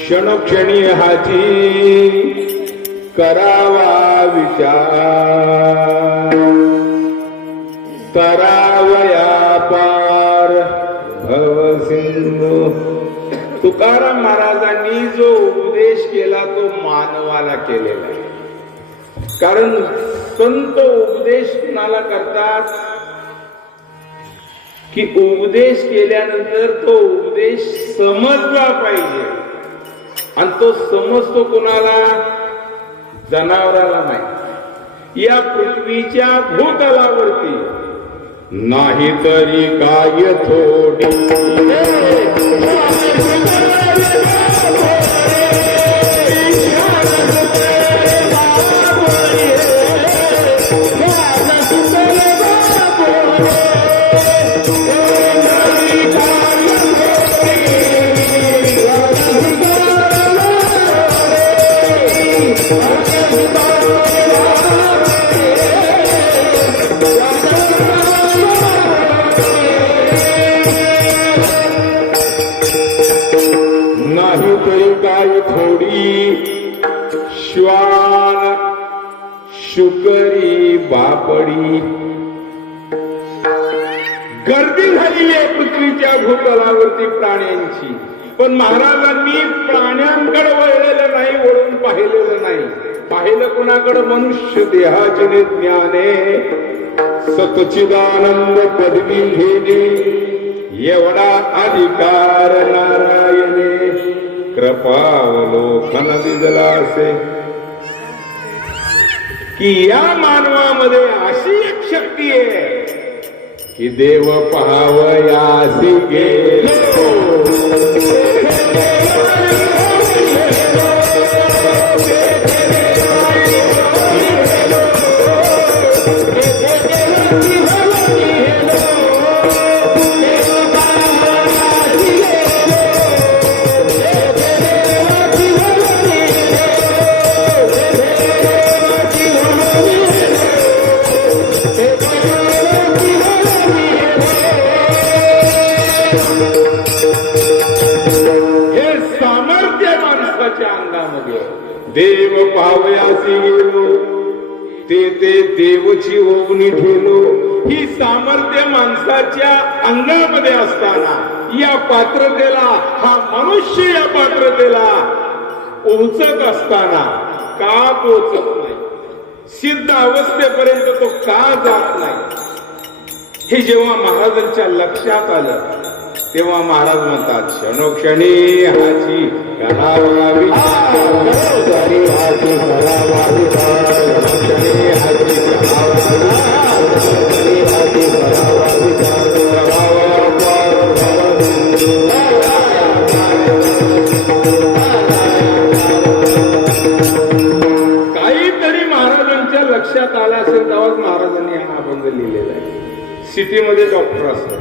क्षणोक्षणी हाची करावा विचार, तरावया पार भवसिंधू. तुकाराम महाराजांनी जो उपदेश केला तो मानवाला केलेला आहे. कारण संत उपदेश कुणाला करतात की उपदेश केल्यानंतर तो उपदेश समजला पाहिजे. आणि तो समजतो कोणाला? जनावराला नाही. या पृथ्वीच्या भूतलावरती नाही तरी काय थोडी नाही तरी काय थोडी श्वान शुकरी बापडी. गर्दी झाली आहे पृथ्वीच्या भूतलावरती प्राण्यांची. पण महाराजांनी प्राण्यांकडे वळलेलं नाही, वळून पाहिलेलं नाही. पाहिलं कुणाकडे? मनुष्य देहाचे ज्ञाने सच्चिदानंद पदवी घेणे एवढा अधिकार नारायणे कृपावलोकन दिला असे. की या मानवामध्ये अशी एक शक्ती आहे की देव पाहावयासी गेलो. देव पावयासी गेलो ते देवची ओवणी ठेलो. ही सामर्थ्य माणसाच्या अंगामध्ये असताना या पात्रतेला, हा मनुष्य या पात्रतेला पोहोचत असताना का पोहोचत नाही? सिद्ध अवस्थेपर्यंत तो का जात नाही? हे जेव्हा महाराजांच्या लक्षात आलं तेव्हा महाराज म्हणतात क्षणोक्षणी हाची करावा विचार, हाची करावा विचार, हाची करावा विचार. काहीतरी महाराजांच्या लक्षात आलं असेल तेव्हाच महाराजांनी हा अभंग लिहिलेला आहे. सिटीमध्ये डॉक्टर असतात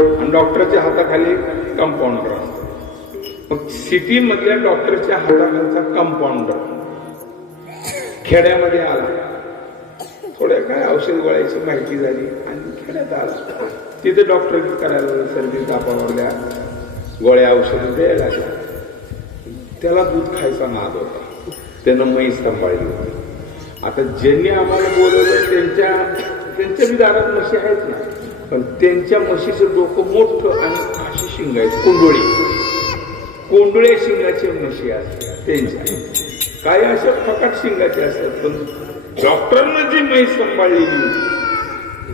आणि डॉक्टरच्या हाताखाली कंपाऊंडर असतो. मग सिटी मधल्या डॉक्टरच्या हाताखालचा कंपाऊंडर खेड्यामध्ये आला. थोड्या काय औषध गोळ्याची माहिती झाली आणि खेड्यात आला. तिथे डॉक्टर करायला सर्दी तापावरल्या गोळ्या औषध द्यायला लागल्या. त्याला दूध खायचा नाद होता. त्यानं म्हैस सांभाळली होती. आता ज्यांनी आम्हाला बोलवलं त्यांच्या बी दारात म्हशी आहेत ना, पण त्यांच्या म्हशीचं डोकं मोठं आणि अशी शिंग आहेत, कोंडुळ्या शिंगाच्या म्हशी असतात त्यांच्या. काही अशा फकाट शिंगाचे असतात. पण डॉक्टरनं जी म्हैस सांभाळलेली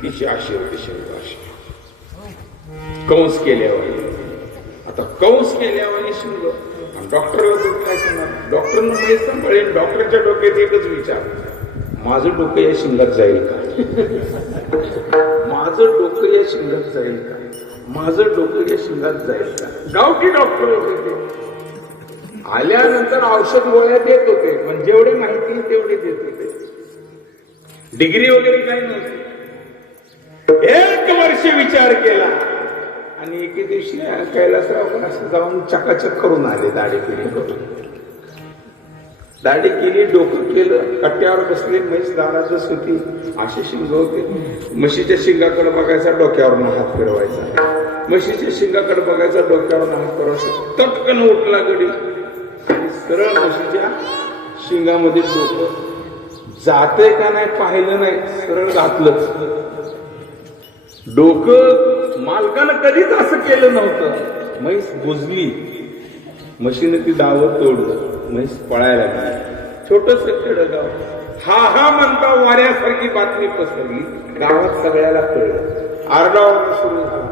तिची अशी होती शिंग अशी कंस केल्यावर. आता कंस केल्यावर शिंग आणि डॉक्टरला दूध काय सांगणार? डॉक्टरनं म्हैस सांभाळेल. डॉक्टरच्या डोक्यात एकच विचार, माझं डोकं या शिंगात जाईल का? माझं डोकं या शिंगात जाईल का? माझं डोकं या शिंगात जाईल का? गावठी डॉक्टर होते ते. आल्यानंतर औषध गोळ्या देत होते, पण जेवढे माहिती तेवढे देत होते. डिग्री वगैरे काही नव्हती. 1 वर्ष विचार केला आणि एके दिवशी कैलासराव असं जाऊन चकाचक करून आले. दाढी केली करून, दाढी केली, डोकं केलं, कट्ट्यावर बसले. म्हैस दारातच होती, असे शिंग होते. म्हशीच्या शिंगाकडे बघायचा, डोक्यावरनं हात फिरवायचा. म्हशीच्या शिंगाकडे बघायचा, डोक्यावरनं हात फिरवायचा. तटकन उठला गडी आणि सरळ म्हशीच्या शिंगामध्ये डोकं जाते का नाही पाहिलं नाही, सरळ घातलं. डोकं मालकानं कधीच असं केलं नव्हतं. म्हैस बुजली, म्हशीने ती दावत तोडलं, म्हैस पळायला लागली. छोटस खेडगाव, हा म्हणता वाऱ्यासारखी बातमी पसरली. गावात सगळ्याला कळलं. आरडाओरडा सुरू झाला.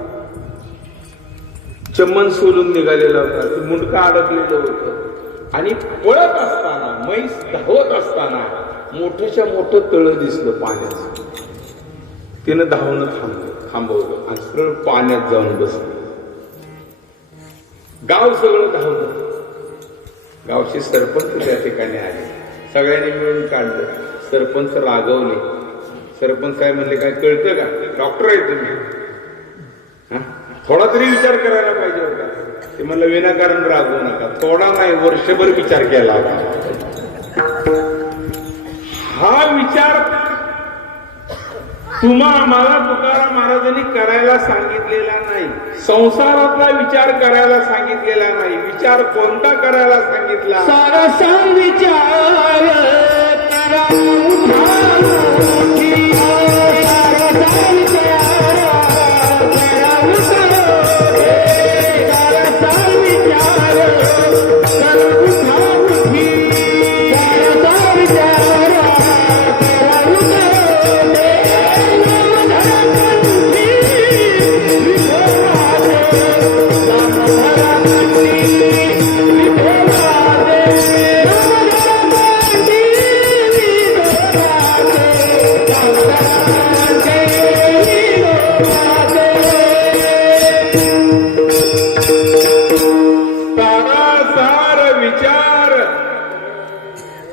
चमन सोलून निघालेला होता, ते मुंडकं अडकलेलं होतं आणि पळत असताना, म्हैस धावत असताना मोठ्याच्या मोठं तळं दिसलं पाण्याचं. तिनं धावणं थांबवलं आणि सरळ पाण्यात जाऊन बसलं. गाव सगळं धावलं. गावचे सरपंच त्या ठिकाणी आले, सगळ्यांनी मिळून काढलं. सरपंच रागवले. सरपंच साहेब म्हणले, काय कळतं का? डॉक्टर आहे तुम्ही, थोडा तरी विचार करायला पाहिजे होता. ते म्हणलं, विनाकारण रागवू नका. थोडा नाही, वर्षभर विचार केला होता. हा विचार आम्हाला तुकाराम महाराजांनी करायला सांगितलेला नाही. संसारातला विचार करायला सांगितलेला नाही. विचार कोणता करायला सांगितला? सारसा विचार करा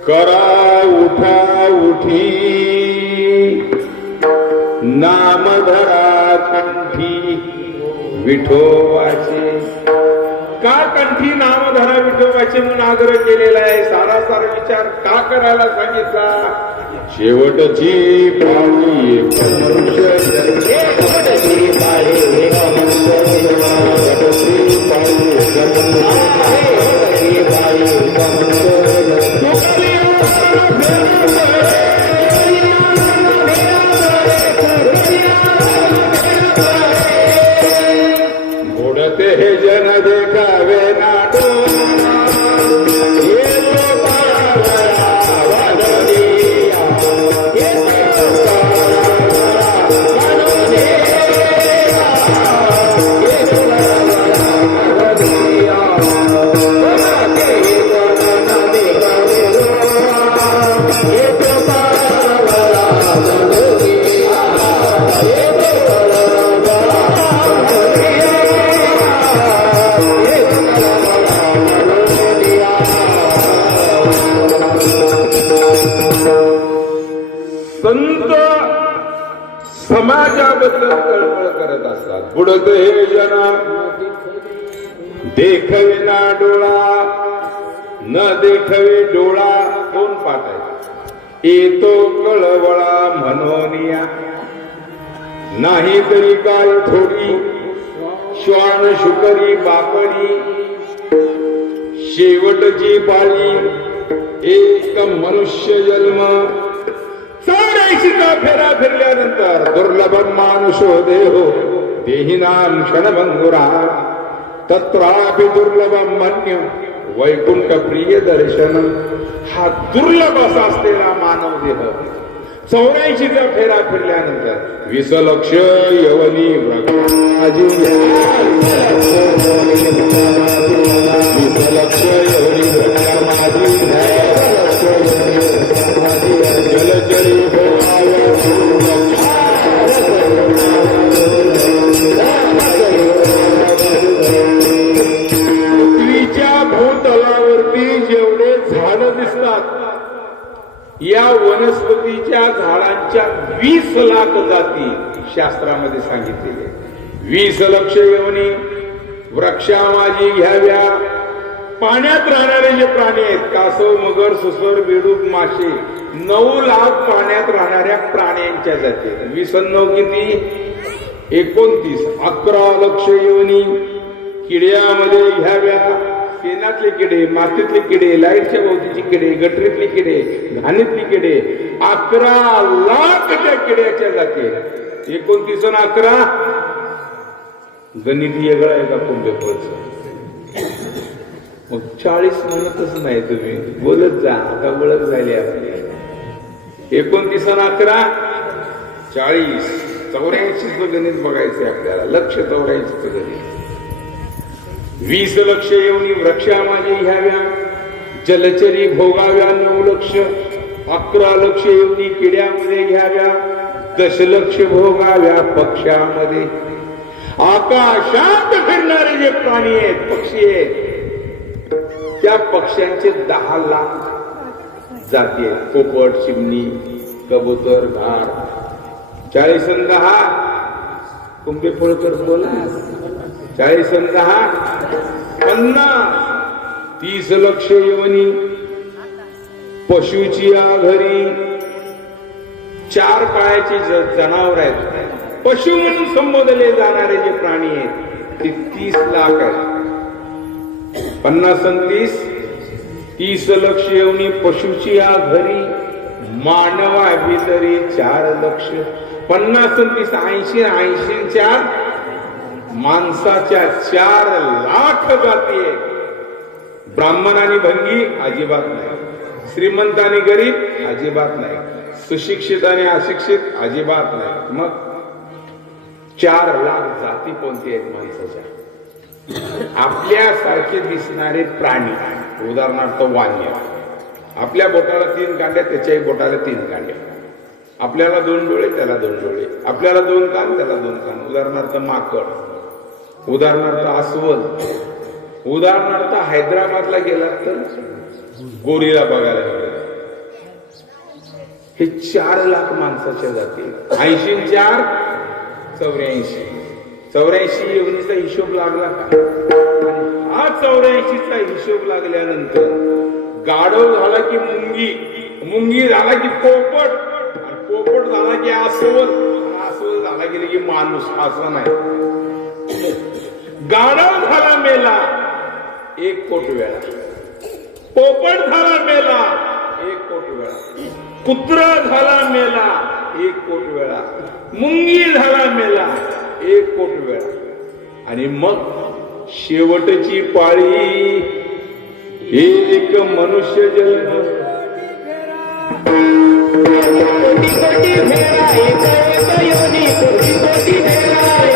करा उठा उठी, नाम धरा कंठी विठोबाचे. का कंठी नाम धरा विठोबाचे म्हणून आग्रह केलेला आहे? सारासार विचार का करायला सांगितला? शेवटची पाळी घोडते हे जन देखावे नाटो, संत समाजाबद्दल तळमळ करत असतात. बुडत हे जना देखविना डोळा, न देखवे डोळा. 2 पाठ आहे. येतो कळवळा म्हणोनिया, नाही तरी काय थोडी श्वान शुकरी बापडी. शेवटची पाळी एक मनुष्य जन्म. 84 फेरा फिरल्यानंतर दुर्लभम मानुषो देहो देहिनाम क्षणभंगुरा, तत्रापि दुर्लभम मन्य वैकुंठ प्रिय दर्शन. हा दुर्लभ असा असलेला मानव देह 84चा फेरा फिरल्यानंतर 20 लक्ष यवनी व्रक्षामाजी 20 लक्ष यवनी व्रक्षामाजी जलचरी पृथ्वीच्या भूतलावरती जेवढे झाडं दिसतात या वनस्पतीच्या झाडांच्या 20 लाख जाती शास्त्रामध्ये सांगितलेले 20 लक्ष यवनी वृक्षामाजी घ्याव्या. पाण्यात राहणारे जे प्राणी आहेत कासव मगर सुसर बेडूक मासे 9 लाख पाण्यात राहणाऱ्या प्राण्यांच्या जाती 20 किती 29 11 लक्ष यवनी किड्यामध्ये घ्याव्या. शेणातले किडे मातीतले किडे लाईटच्या भोवतीचे किडे गटरीतले किडे घाणीतले किडे 11 लाख त्या किड्याच्या जाती 29 आणि 11 गणित वेगळं आहे का कुंभेफळचं मग 40 म्हणतच नाही तुम्ही बोलत जा आता ओळख झाली आपली 29 आणि 11 40 84 गणित बघायचे आपल्याला लक्ष 84 गणित 20 लक्ष येऊन वृक्षामाजी घ्याव्या. जलचरी भोगाव्या 9 लक्ष 11 लक्ष येऊन किड्यामध्ये घ्याव्या. 10 लक्ष भोगाव्या पक्ष्यामध्ये. आकाशात फिरणारे जे प्राणी आहेत पक्षी आहेत त्या पक्ष्यांचे 10 लाख जाती आहेत. पोपट चिमणी कबूतर घार 40 आणि 10 कुंभेफळकर बोला 40 आणि 10 50 30 लक्ष यवनी पशुची घरी 4 पायाची जनावर आहेत पशु म्हणून संबोधले जाणारे जे प्राणी आहेत ते 30 लाख आहेत 50 आणि 30 लक्ष यवनी पशुची घरी मानवा भीतरी 4 लक्ष 50 आणि 30 80 4 माणसाच्या 4 लाख जाती आहेत. ब्राह्मण आणि भंगी अजिबात नाही श्रीमंत आणि गरीब अजिबात नाही सुशिक्षित आणि अशिक्षित अजिबात नाही. मग 4 लाख जाती कोणती आहेत माणसाच्या आपल्यासारखे दिसणारे प्राणी उदाहरणार्थ वान्य आपल्या बोटाला 3 कांड्या त्याच्याही बोटाला 3 कांड्या आपल्याला 2 डोळे त्याला 2 डोळे आपल्याला 2 कान त्याला 2 कान उदाहरणार्थ माकड उदाहरणार्थ अस्वल उदाहरणार्थ हैदराबादला गेलात तर गोरीला बघायला मिळेल. हे 4 लाख माणसाच्या जाती 80 4 84 एवढीचा हिशोब लागला का हा 84चा हिशोब लागल्यानंतर गाढव झाला की मुंगी झाला की पोपट पोपट झाला की अस्वल झाला की माणूस असं नाही. गाढव झाला मेला 1 कोटी वेळा पोपट झाला मेला 1 कोटी वेळा कुत्रा झाला मेला 1 कोटी वेळा मुंगी झाला मेला 1 कोटी वेळा आणि मग शेवटची पाळी एक मनुष्य जन्म कोटी कोटी फेरा एक योनी कोटी कोटी फेरा एक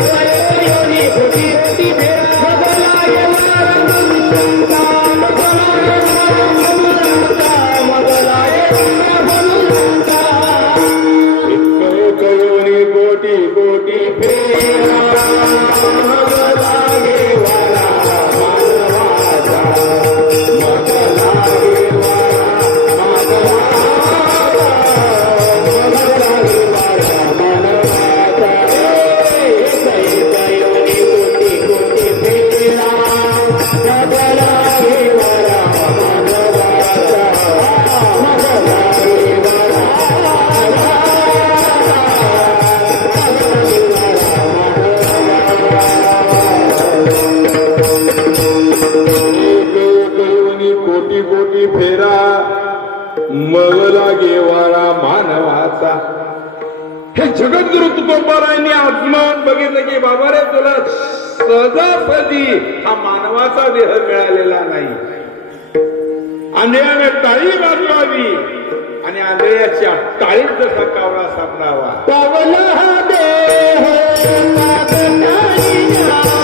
योनी कोटी कोटी फेरा बदला योनी कोटी कोटी फेरा मानवाचा हे जगद्गुरु तुकोबारायांनी आत्मान बघितलं की बाबा रे तुला सहजासहजी हा मानवाचा देह मिळालेला नाही. अंधळ्याने टाळी वाजवावी आणि आंधळ्याच्या टाळीत जसा कावळा सापडावा पावला हा देह मागणारी न्याय.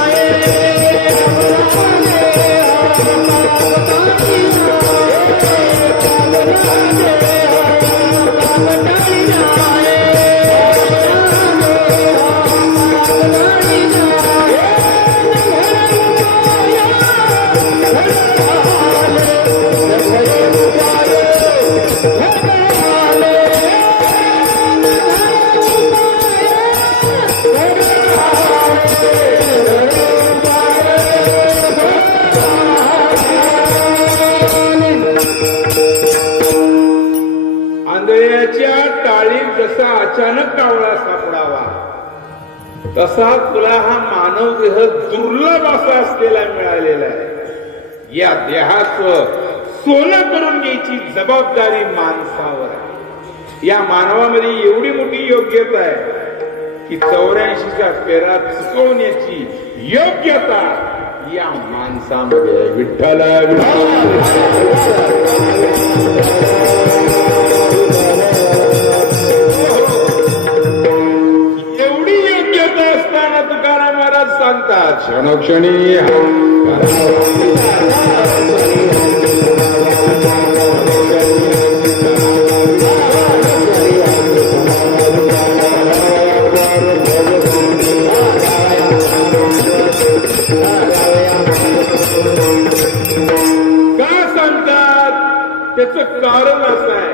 आंधळ्याच्या टाळीत जसा अचानक कावळा सापडावा तसा तुला हा मानव देह दुर्लभ असा असलेला मिळालेला आहे. या देहाचं सोनं करून घ्यायची जबाबदारी माणसावर आहे. या मानवामध्ये एवढी मोठी योग्यता आहे की 84चा फेरा चुकवण्याची योग्यता या माणसामध्ये आहे. विठ्ठल एवढी योग्यता असताना तुकाराम महाराज सांगतात क्षणोक्षणी का सांगतात त्याचं कारण असं आहे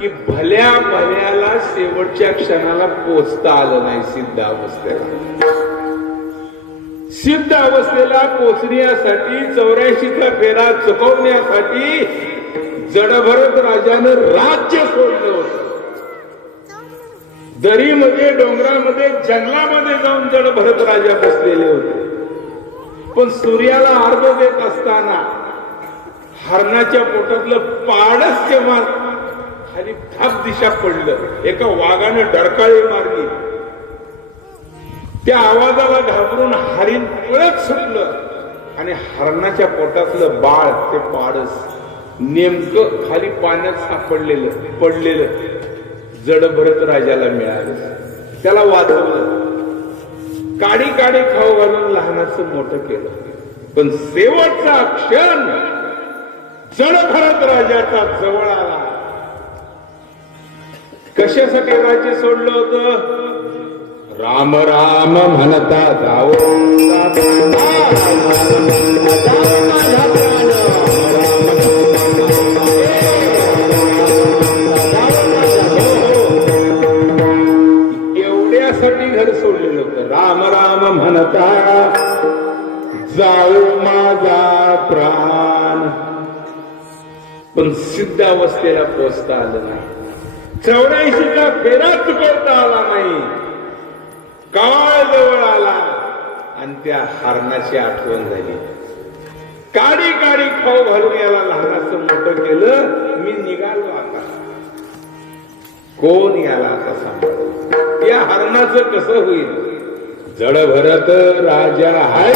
की भल्या भल्याला शेवटच्या क्षणाला पोचता आलं नाही सिद्ध अवस्थेला. सिद्ध अवस्थेला पोचण्यासाठी 84चा फेरा चुकवण्यासाठी जडभरत राजानं राज्य सोडलं होतं. दरीमध्ये डोंगरामध्ये जंगलामध्ये जाऊन जडभरत राजा बसलेले होते. पण सूर्याला अर्घ देत असताना हरणाच्या पोटातलं पाडच तेव्हा खाली थाप दिशा पडलं. एका वाघानं डरकाळी मारली. त्या आवाजाला घाबरून हरिण पळत सुटलं आणि हरणाच्या पोटातलं बाळ ते पाडस नेमकं खाली पाण्यात सापडलेलं पडलेलं जडभरत राजाला मिळालं. त्याला वाचवलं. काडी काडी खाऊ घालून लहानाचं मोठं केलं. पण शेवटचा क्षण जडभरत राजाचा जवळ आला. कशासाठी राज्य सोडलं होतं? राम राम म्हणता जावं एवढ्यासाठी घर सोडलेलं होतं. राम राम म्हणता जाऊ माझा प्राण. पण सिद्ध अवस्थेला पोचता आलं नाही. 84चा फेरा चुकवता आला नाही. काळ जवळ आला आणि त्या हरणाची आठवण झाली. काडी काडी खाऊ घालून याला लहानाचं मोठं केलं. मी निघालो आता. कोण याला आता सांभाळ? या हरणाचं कसं होईल? जडभरत राजा हाय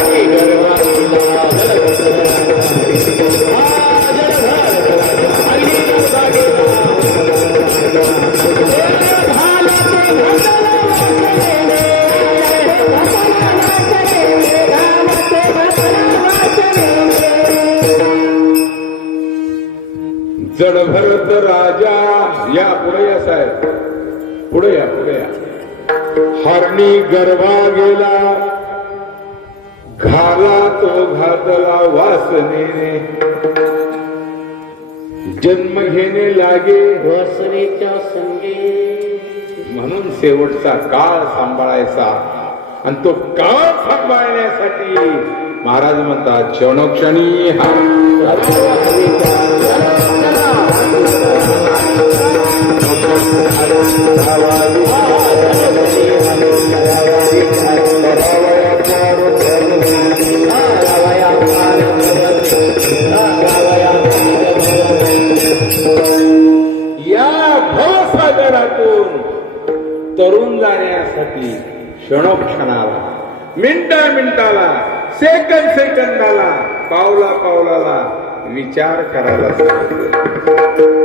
जडभरत राजा. या पुढे या साहेब, पुढे या, पुढे या. हरणी गर्भा गेला, घाला तो घातला वासनेने. जन्म घेणे लागे वासनेच्या संगे. म्हणून शेवटचा काळ सांभाळायचा. आणि तो काळ सांभाळण्यासाठी महाराज म्हणतात क्षणोक्षणी हा या भवसागरातून तरुण जाण्यासाठी क्षणोक्षणाला, मिनिटा मिनिटाला, सेकंद सेकंदाला, पावला पावलाला विचार करायला सांगितलं.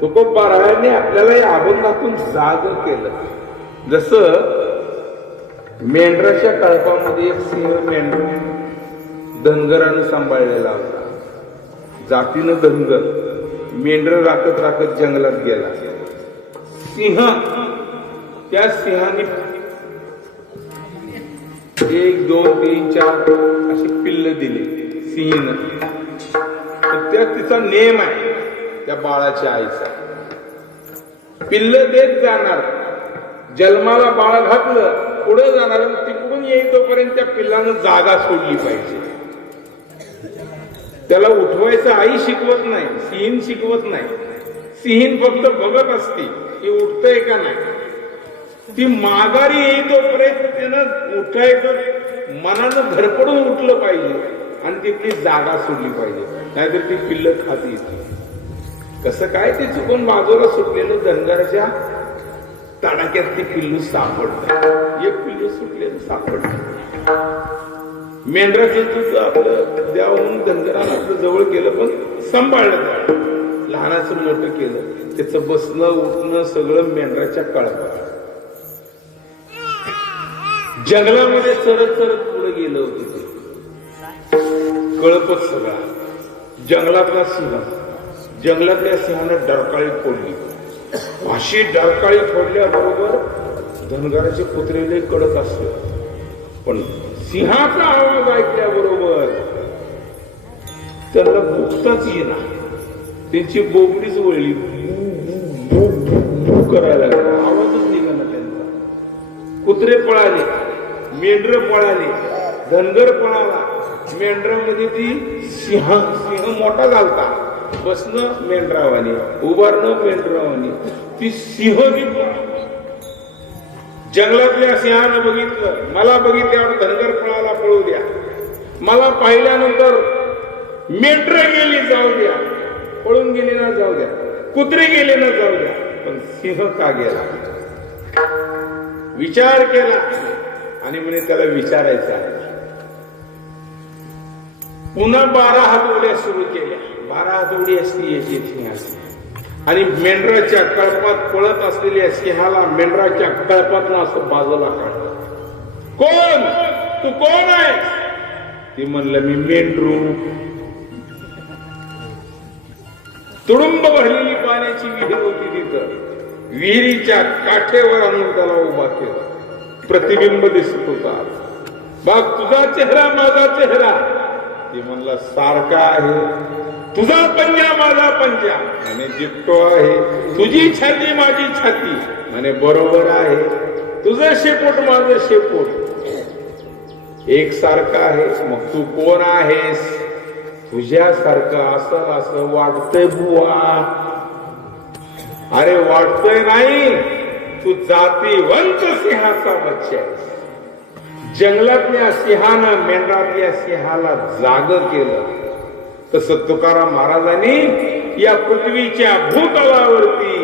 तुकोबारायांनी आपल्याला या अभंगातून जाग केलं. जसं मेंढराच्या कळपामध्ये एक सिंह मेंढर धनगरानं सांभाळलेला होता. जातीनं धनगर. मेंढर राखत राखत जंगलात गेला. सिंह, त्या सिंहाने 1 2 3 4 अशी पिल्ल दिली सिंहीनं. तर त्या तिचा नेम आहे त्या बाळाच्या आईचा. पिल्ल देत जाणार, जन्माला बाळ घातलं, पुढे जाणार, तिकडून येईल तोपर्यंत त्या पिल्लानं जागा सोडली पाहिजे. त्याला उठवायचं आई शिकवत नाही, सिंहीण शिकवत नाही. सिंहीण फक्त बघत असते की उठतंय का नाही. ती माघारी येईल तोपर्यंत त्यानं उठायचं, मनानं धडपडून उठलं पाहिजे आणि तिथली जागा सोडली पाहिजे, नाहीतर ती पिल्ल खाती येते. कसं काय ते चुकून बाजूला सुटलेलं धनगराच्या तडाक्यात ती पिल्लू सापडतं. एक पिल्लू सुटलेलं सापडतं. मेंढराचं दूध आपलं द्यावून धनगरानं आपलं जवळ केलं, पण सांभाळलं. लहानाचं मोठं केलं. त्याचं बसणं उठणं सगळं मेंढराच्या कळपात. जंगलामध्ये चरत चरत पुढे गेलं होतं ते. कळपच सगळा. जंगलातला सिंह, जंगलातल्या सिंहानं डरकाळी फोडली. अशी डरकाळी फोडल्याबरोबर धनगराचे कुत्रे लय कडक असते, पण सिंहाचा आवाज ऐकल्याबरोबर त्यांना भुकताच येणार. त्यांची बोबडीच वळली, करायला लागली. आवाजच निघाला त्यांचा. कुत्रे पळाले, मेंढर पळाले, धनगर पळाला. मेंढरामध्ये ती सिंह मोठा झालता. बसणं मेंढरावानी, उभारणं मेंढरावानी. ती सिंह जंगलातल्या सिंहानं बघितलं, मला बघितल्यावर धनगर पळाला, पळू द्या. मला पाहिल्यानंतर मेंढर गेली, जाऊ द्या. पळून गेली ना, जाऊ द्या. कुत्रे गेले ना, जाऊ द्या. पण सिंह का गेला? विचार केला आणि म्हणे त्याला विचारायचं आहे. पुन्हा 12 हातोड्या सुरू केल्या. 12 हातोडी असती याची सिंहाची. आणि मेंढराच्या कळपात पळत असलेल्या सिंहाला मेंढराच्या कळपातनं असं बाजूला काढलं. कोण? तू कोण आहे? ती म्हणलं, मी मेंढरू. तुडुंब भरलेली पाण्याची विहीर होती तिथं. विहिरीच्या काठेवर आणून त्याला उभा केला. प्रतिबिंब दिसत होता. बघ, तुझा चेहरा माझा चेहरा. ती म्हणला, सारखा आहे. तुझा पंजा माझा पंजा, म्हणे जिट्टो आहे. तुझी छाती माझी छाती, म्हणे बरोबर आहे. तुझं शेपूट माझं शेपूट एक सारखं आहे. मग तू कोण आहेस? तुझ्यासारखं असं असं वाटतंय बुवा. अरे वाटतंय नाही, तू जातीवंत सिंहाचा बच्चा आहेस. जंगलातल्या सिंहानं मेंढरातल्या सिंहाला जाग केलं. तसं तुकाराम महाराजांनी या पृथ्वीच्या भूतलावरती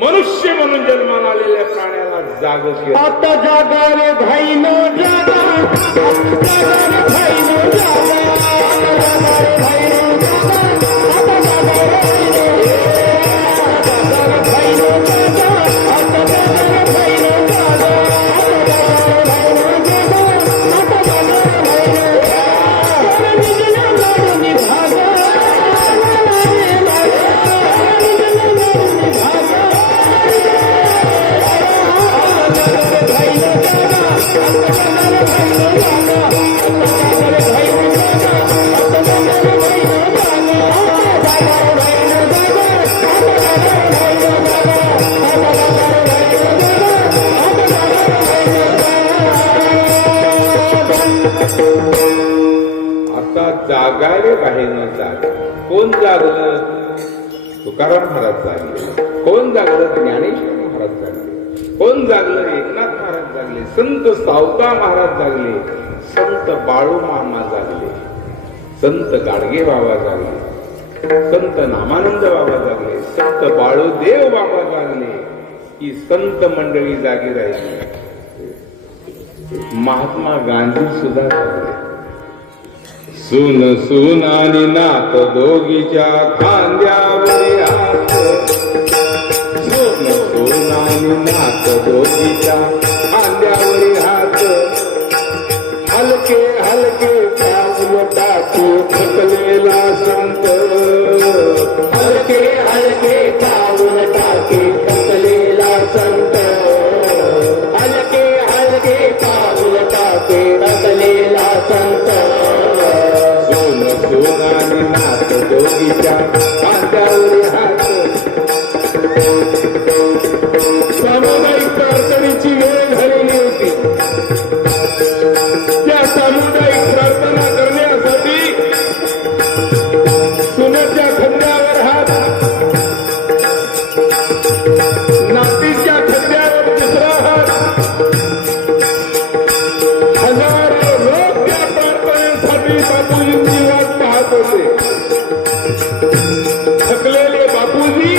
मनुष्य म्हणून जन्माला आलेल्या प्राण्याला जाग केलं. आता जागा रे भाई नो जागा, जागा रे भाई नो जागा, जागा रे भाई नो जागा, आता जागा रे भाई नो जागा, जागा रे भाई नो जागा, आता जागा रे भाई नो जागा, आता जागा रे भाई नो जागा, आता जागा रे भाई नो जागा. निघना मारून भागा, रे भागा, निघना मारून भागा. आता जागा रे बाहेरनं जागा. कोण जागलं? तुकाराम महाराज जागले. कोण जागलं? ज्ञानेश्वर महाराज जागले. कोण जागलं? एकनाथ महाराज जागले. संत सावता महाराज जागले. संत बाळू मामा जागले. संत गाडगे बाबा जागले. संत नामानंद बाबा जागले. संत बाळूदेव बाबा जागले. ही संत मंडळी जागी राहिली. महात्मा गांधी सुद्धा जागले. सून सून आणि नात दोघीच्या खांद्यावर हात, आणि नाक दोघीच्या खांद्यावरी हात हलके हलके पाऊल टाकू थकलेला संत हलके हलके पाऊल टाके थकलेला संत हलके हलके पाऊल टाके थकलेला संत सोन सोन आणि नाक दोघीच्या खांद्यावरी हात सामुदायिक प्रार्थनेची वेळ झालेली होती. त्या सामुदायिक प्रार्थना करण्यासाठी सुनेच्या खांद्यावर हात नातीच्या खांद्यावर दुसरा हात हजारो लोक त्या प्रार्थनेसाठी बापूजींची वाट पाहत होते. थकलेले बापूजी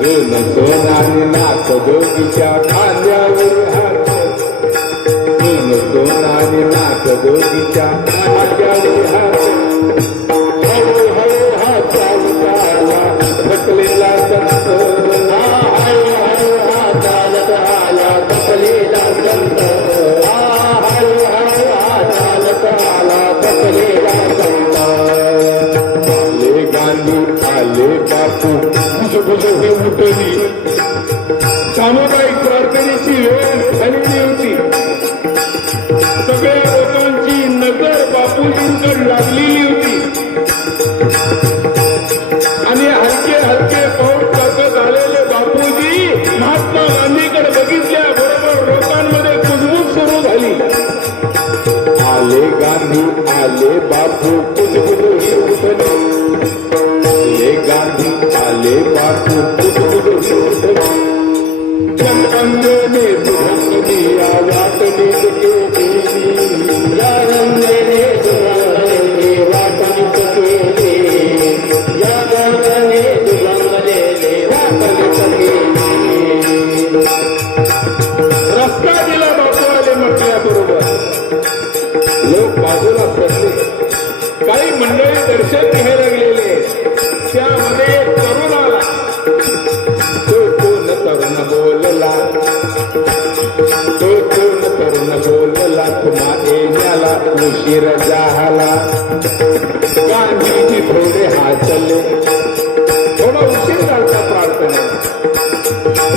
सोन सोन आणि नाक दोघीच्या खांद्यावर हात सोन सोन आणि नाक दोघीच्या खांद्यावर हात हळूहळू हात चालत आला थकलेला संत हळूहळू हा चालत आला थकलेला संत हळूहळू हा चालत आला थकलेला संत आले गांधी आले बापू हे उठली. सामुदायिक प्रार्थनेची वेळ झालेली होती. सगळ्या लोकांची नजर बापूजींकडे लागलेली होती आणि हलके हलके पाऊल टाकत आलेले बापूजी महात्मा गांधीकडे बघितल्याबरोबर लोकांमध्ये कुजबूज सुरू झाली. आले गांधी आले बापू कुजबुज ही उठली. आले गांधी आले बापू कुजबुज ही उठली. जनगणने दुरंगी वाटणी केली. या रंगने दुरंगले वाटणीत केले या रंगने दुरंगलेले वाटणीत केले रस्ता दिला बापू आले म्हटल्याबरोबर लोक बाजूला सरले. काही मंडळी दर्शन घ्यायला गेलेले. त्यामध्ये एक तरुण आला. तो कोण तरुण बोलला तो कोण तरुण बोलला तुम्हा येण्याला उशीर झाला. गांधीजी थोडे हातले थोडा उशीर झाला प्रार्थना.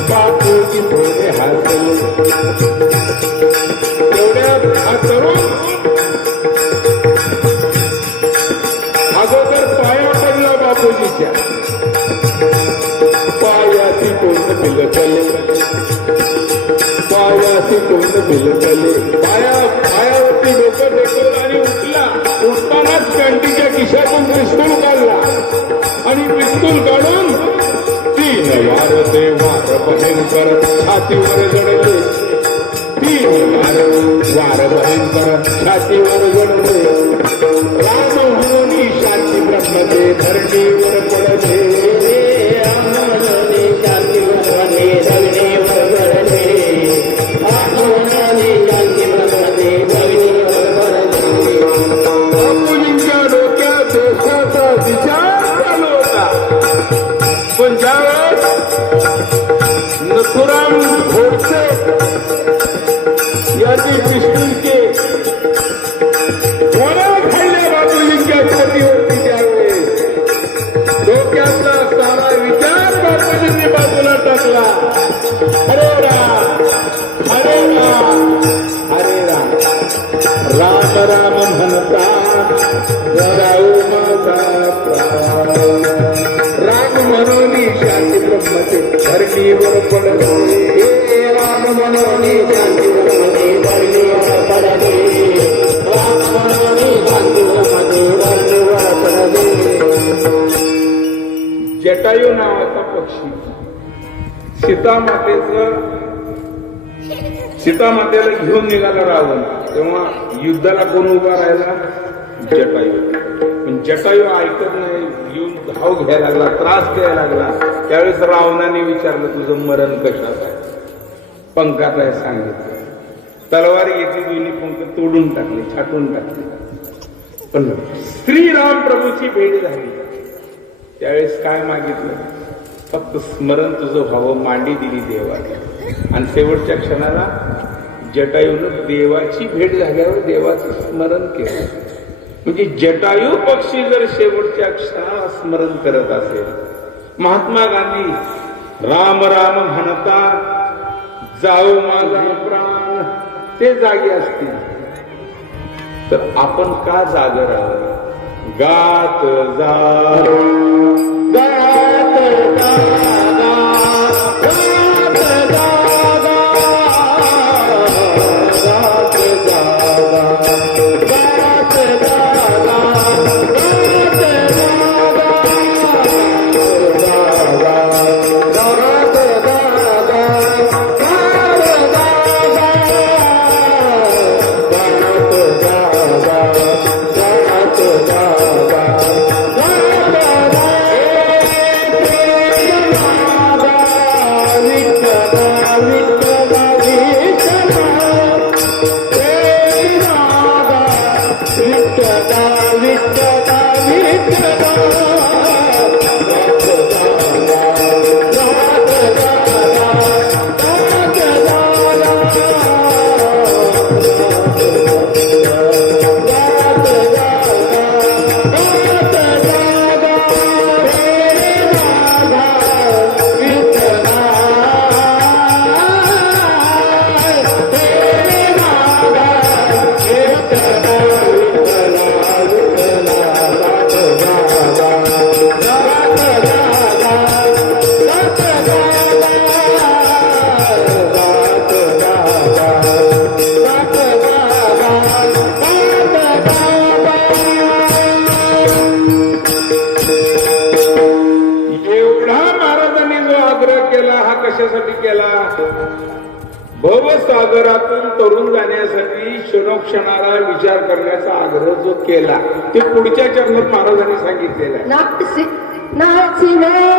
बापूजी थोडे हातले तेवढ्यात हा तरुण अगोदर पाया पडला बापूजीच्या. पायाची कोण बिलकले पायाची कोण बिलकले पायावरती डोकं टेकवलं आणि उठला. उठतानाच पॅन्टीच्या खिशातून पिस्तूल काढला आणि पिस्तूल काढून 3 वार ते वार भयंकर छातीवर जडले. 3 वार भयंकर छातीवर जडले. राम म्हणून शांती ब्रह्मते धरणीवर पडले. आमोदने शांतीवरणे धरणीवर घडले आमोदने शांतीवरणे धरणीवर घडले बापूजींच्या डोक्यात देशाचा विचार चालू होता. पण ज्यावेळेस नथुराम गोडसे यांनी पिस्तूलचे गोळ्या खाल्ल्या बापूजींच्या छातीवरती त्यावेळेस डोक्यातला सारा विचार बापूजींनी बाजूला टाकला. हरे राम हरे राम हरे राम राम राम म्हणता जराऊ माझा प्राण. राम म्हणून शांती ब्रह्मते धरणीवर पडले. राम मनोनी शांतीवरणे धरणीवर पडले राम मनोनी शांतीवरणे धरणीवर पडले जटायू नावाचा पक्षी सीतामातेला घेऊन निघाला रावण. तेव्हा युद्धाला कोण उभा राहिला? जटायू. पण जटायू ऐकत नाही. येऊन धाव घ्यायला लागला, त्रास द्यायला लागला. त्यावेळेस रावणाने विचारलं तुझं मरण कशात आहे? पंखात आहे सांगितलं. तलवार घेतली, दोन्ही पंख तोडून टाकले, छाटून टाकले. पण श्रीराम प्रभूची भेट झाली. त्यावेळेस काय मागितलं? फक्त स्मरण तुझं व्हावं मांडी दिली देवाने. आणि शेवटच्या क्षणाला जटायूनं देवाची भेट झाल्यावर देवाचं स्मरण केलं. म्हणजे जटायू पक्षी जर शेवटच्या क्षणाला स्मरण करत असेल, महात्मा गांधी राम राम म्हणता जाओ माझा प्राण ते जागे असतील, तर आपण का जागर राहावं? गात जा गात जागा, गात जागा, गात जागा, गात जागा, कशासाठी केला? भवसागरातून तरुण जाण्यासाठी क्षणोक्षणाला विचार करण्याचा आग्रह जो केला ते पुढच्या चरणात महाराजांनी सांगितलेला आहे. नाचिले